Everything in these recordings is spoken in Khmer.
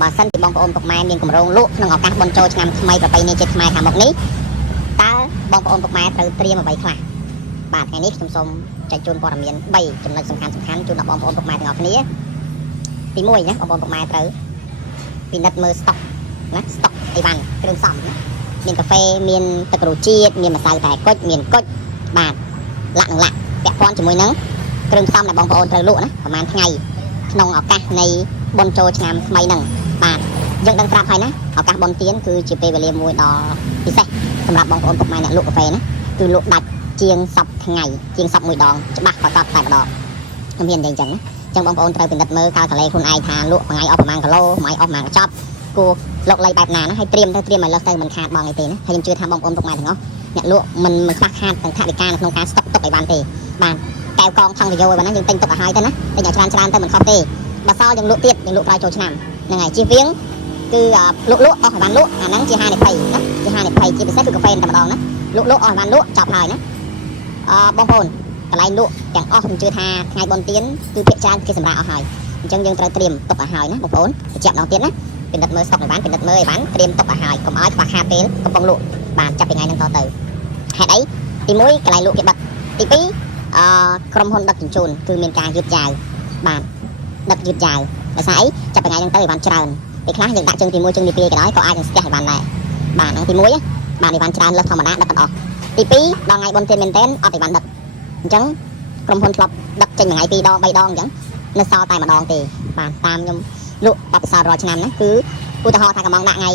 បើសិនជាបងប្អូនពុកម៉ែមានកម្រងលក់ក្នុងឱកាសបុណ្យចូលឆ្នាំថ្មីប្រពៃណីជាតិខ្មែរខាងមុខនេះតើបងប្អូនពុកម៉ែត្រូវត្រៀមអ្វីខ្លះបាទថ្ងៃនេះខ្ញុំសូមចែកជូនព័ត៌មាន3ចំណុចសំខាន់ជូនដល់បងប្អូនពុកម៉ែទាំងអស់គ្នាទី1ណាបងប្អូនពុកម៉ែត្រូវពិនិត្យមើលស្តុកណាស្តុកអីវ៉ាន់គ្រឿងផ្សំណាមានកាហ្វេមានទឹករសជាតិមានម្សៅតែគុជមានគុជបាទលាក់ពាក់ព័ន្ធជាមួយនឹងគ្រឿងផ្សំដែលបងប្អូនត្រូវលក់ណាប្រហែលថ្ងៃក្នុងឱកាសនៃបុណ្យចូលឆ្នាំថ្មីហ្នឹងបាទយើងដឹងប្រាប់ហើយណាឱកាសបុណ្យទានគឺជាពេលវេលាមួយដ៏ពិសេសសម្រាប់បងប្អូនពុកម៉ែអ្នកលក់កាហ្វេណាគឺលក់ដាច់ជាង10ថ្ងៃជាង10មួយដងច្បាស់ប្រកបតែម្ដងខ្ញុំមាននិយាយអញ្ចឹងណាអញ្ចឹងបងប្អូនត្រូវពិនិត្យមើលកាលកាលេខ្លួនឯងថាលក់មួយថ្ងៃអស់ប្រហែលគីឡូមួយថ្ងៃអស់ប្រហែលកញ្ចប់គួរលក់លៃបែបណាណាហើយត្រៀមឲ្យលើសទៅមិនខាតបងអីទេណាហើយខ្ញុំជឿថាបងប្អូនពុកម៉ែទាំងអស់អ្នកលក់មិនខ្វះខាតទាំងថវិកានៅក្នុងការស្តុកទុកអីបានទេបាទកែវកងថងវីដេអូឯហ្នឹងយើងទិញទុកឲ្យហើយទៅណាទិញឲ្យច្រើនទៅមិនខុសទេបើសល់យើងលក់ទៀតយើងលក់ក្រោយចូលឆ្នាំហ្នឹងហើយជៀសវាងគឺលក់អស់ឲ្យបានលក់អាហ្នឹងជាហានិភ័យណាជាហានិភ័យជាពិសេសគឺកាហ្វេតែម្ដងណាលក់អស់ឲ្យបានលក់ចប់ហើយណាបងប្អូនកន្លែងលក់ទាំងអស់ខ្ញុំជឿថាថ្ងៃបុណ្យទានគឺភាគច្រើនគេសម្រាប់អស់ហើយអញ្ចឹងយើងត្រូវត្រៀមទុកឲ្យហើយណាបងប្អូនបញ្ជាក់ម្ដងទៀតណាពិនិត្យមើលស្តុកឲ្យបានពិនិត្យមើលឲ្យបានត្រៀមទុកឲ្យហើយកុំឲ្យខ្វះខាតពេលកំពុងលក់បានចាប់ពីថ្ងៃហ្នឹងតទៅហេតុអីទី1កន្លែងលក់គេបិទទី2ក្រុមហ៊ុនដឹកជញ្ជូនគឺមានការយឺតយ៉ាវបាទដឹកយឺតយ៉ាវដោយសារអីចាប់ពីថ្ងៃហ្នឹងទៅឲ្យបានច្រើនពេលខ្លះយើងដាក់ជើងទី1ជើងទី2ក៏ដោយក៏អាចនឹងស្ទះឲ្យបានដែរបាទហ្នឹងទី1បាទឲ្យបានច្រើនលើសធម្មតាដឹកទាំងអស់ទី2ដល់ថ្ងៃបុណ្យទានមែនទែនអត់ឲ្យបានដឹកអញ្ចឹងក្រុមហ៊ុនធ្លាប់ដឹកចេញមួយថ្ងៃ2ដង3ដងអញ្ចឹងនៅសល់តែម្ដងទេបាទតាមខ្ញុំលក់បបិសោរាល់ឆ្នាំណាគឺឧទាហរណ៍ថាកំងដាក់ថ្ងៃ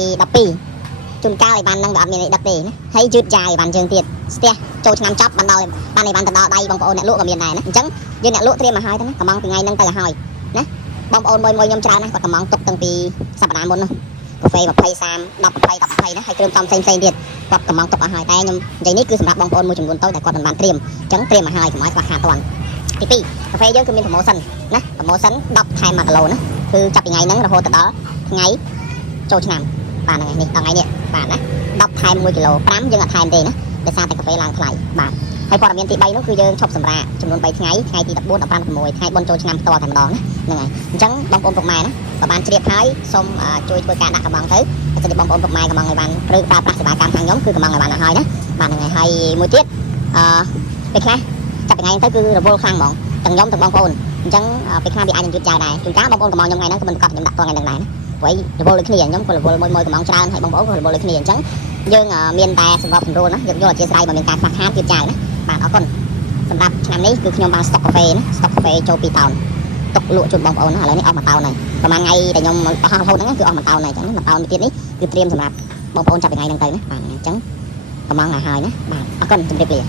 12ជួនកាលឲ្យបាននឹងវាអត់មានអីដឹកទេណាហើយយឺតយ៉ាវឲ្យបានជើងទៀតស្ទះចូលឆ្នាំចប់បានដល់បានឲ្យបានទៅដល់ដៃបងប្អូនអ្នកលក់ក៏មានដែរណាអញ្ចឹងយើងអ្នកលក់ត្រៀមមកហើយទៅណាកំងពីថ្ងៃហ្នឹងទៅឲ្យហើយណាបងប្អូនមួយខ្ញុំច្រើនណាស់គាត់កំងទុកតាំងពីសប្តាហ៍មុននោះកាហ្វេ20 30 10 20 20ណាហើយគ្រឿងផ្សំផ្សេងទៀតគាត់កំងទុកឲ្យហើយតែខ្ញុំនិយាយនេះគឺសម្រាប់បងប្អូនមួយចំនួនតូចដែលគាត់មិនបានត្រៀមអញ្ចឹងត្រៀមមកហើយកុំឲ្យខ្វះខាតទាន់ទី2កាហ្វេយើងគឺមាន promotion ណា promotion 10ថែម1គីឡូណាគឺចាប់ពីថ្ងៃហ្នឹងរហូតដល់ថ្ងៃចូលឆ្នាំបាទហ្នឹងនេះដល់ថ្ងៃនេះបាទណា10ថែម1គីឡូ5យើងអត់ថែមទេណាដោយសារតែកាហ្វេឡើងថ្លៃបាទហើយព័ត៌មានទី3នោះគឺយើងឈប់សម្រាកចំនួន3ថ្ងៃថ្ងៃទី14 15 16ថ្ងៃបុណ្យចូលឆ្នាំផ្ទាល់តែម្ដងណាហ្នឹងហើយអញ្ចឹងបងប្អូនពុកម៉ែណាបើបានជ្រាបហើយសូមជួយធ្វើការដាក់កំងទៅបើសិនជាបងប្អូនពុកម៉ែកំងឲ្យបានឬប្រើប្រាស់សេវាកម្មខាងខ្ញុំគឺកំងឲ្យបានឲ្យហើយណាបាទហ្នឹងហើយមួយទៀតពេលខ្លះចាប់ពីថ្ងៃហ្នឹងទៅគឺរវល់ខ្លាំងហ្មងទាំងខ្ញុំទាំងបងប្អូនអញ្ចឹងពេលខ្លះវាអាចនឹងយឺតយ៉ាវដែរជួនកាលបងប្អូនកំងខ្ញុំថ្ងៃហ្នឹងគឺមិនប្រកាសខ្ញុំដាក់តថ្ងៃហ្នឹងដែរណាព្រោះរវល់ដូចគ្នាខ្ញុំក៏រវល់មួយកំងច្រើនហើយបងប្អូនក៏រវល់ដូចគ្នាអញ្ចឹងយើងមានតែសម្របសម្រួលណាយកយកអធិស្ឋានបើមានការខ្វះខាតយឺតយ៉ាវណាបាទអរគុណសម្រាប់ឆ្នាំនេះគឺខ្ញុំបានស្តុកកាហ្វេណាស្តុកកាហ្វេចូល2តោនទុកលក់ជូនបងប្អូនណាឥឡូវនេះអស់1តោនហើយប្រហែលថ្ងៃដែលខ្ញុំបោះរហូតហ្នឹងគឺអស់1តោនហើយអញ្ចឹង1តោនទៀតនេះគឺត្រៀមសម្រាប់បងប្អូនចាប់ពីថ្ងៃហ្នឹងទៅណាបាទអញ្ចឹងកំងឲ្យហើយណាបាទអរគុណជម្រាបលា